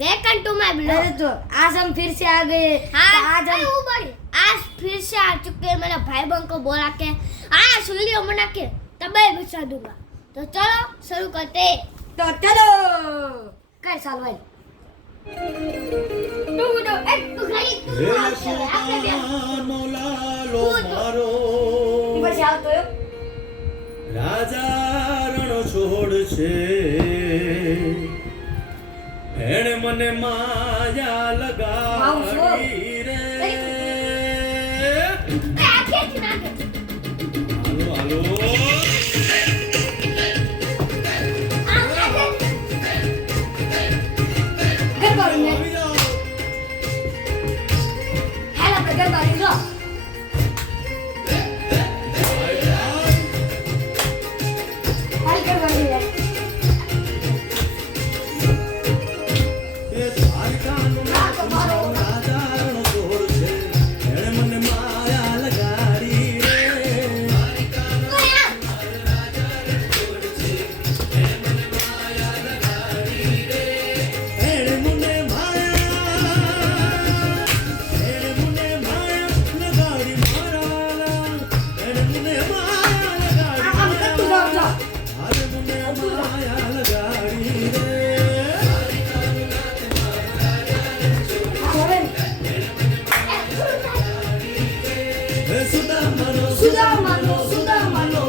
Welcome to my blog. अरे तो आज हम फिर से आ गए। आज फिर से आ चुके हैं। मेरा भाई बहन को बोला के आज वीडियो बना के तबे बचा दूंगा। तो चलो शुरू करते। तो चलो कर साल भाई तू एक तू खाली तू आपने भी મોલાલો મારો બસ આવતો રાજા રણ છોડ છે એણે મને માયા લગાડી રે આખે જ નાખે હાલો હાલો ગરબા ને આવી જાઓ હાલ આપણે ગરબા રમો હાલ ગરબા રમો એ દ્વારકાનો રાજા રણ છોડ છે એણે મને માયા લગાડી રે એણે મને માયા લગાડી મારા એણે મને માયા આમ કરતું જાવ જાવ આજે મને માયા લગાડી રે હવે હે સુદામાનો સુદામાનો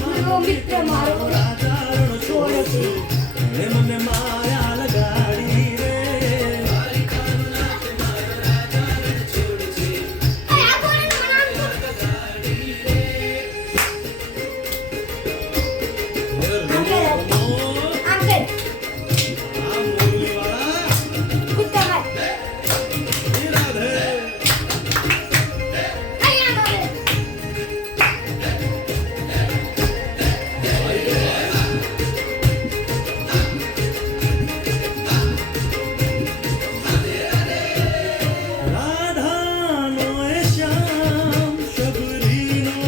મારો મિત્ર મારો રાજા રણ છોડ છે એણે મને માયા લગાડી રે આંકે આ મોરલીવાળા કુત્તા ભાઈ ઈ રાધે રાધાનો એ શ્યામ શબરીનો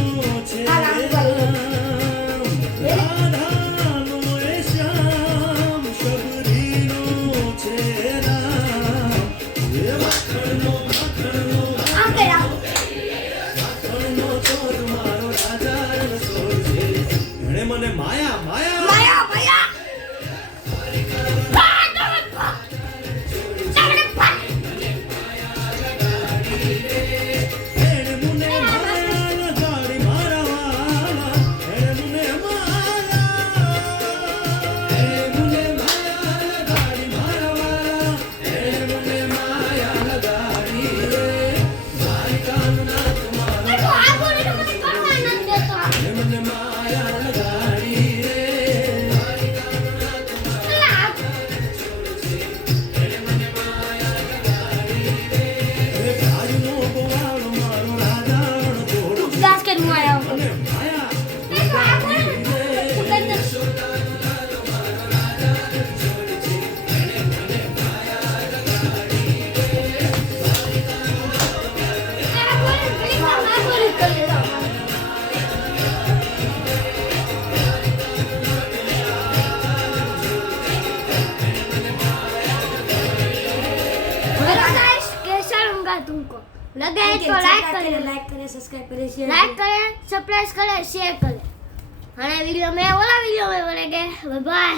છે રાધાનો એ શ્યામ શબરીનો છે રામ એ માખણનો આંકે માખણનો ચોર મારો રાજા રણ છોડ છે એણે મને માયા માયા માયા માયા એણે મને માયા લગાડી મારા વાલા એણે મને માયા લગાડી મારા વાલા એણે મને માયા લગાડી રે દ્વારકાનો નાથ મારો એણે મને માયા લગાડી રે એ રાજનો ગોવાળો મારો રાજા રણ છોડ છે દાસ કે માયા મને માયા तुमको लगे तो लाइक करें, लाइक करें सब्सक्राइब करें शेयर लाइक करें, सब्सक्राइब करें, शेयर करें। हमारे वीडियो में बोलेंगे बाय बाय।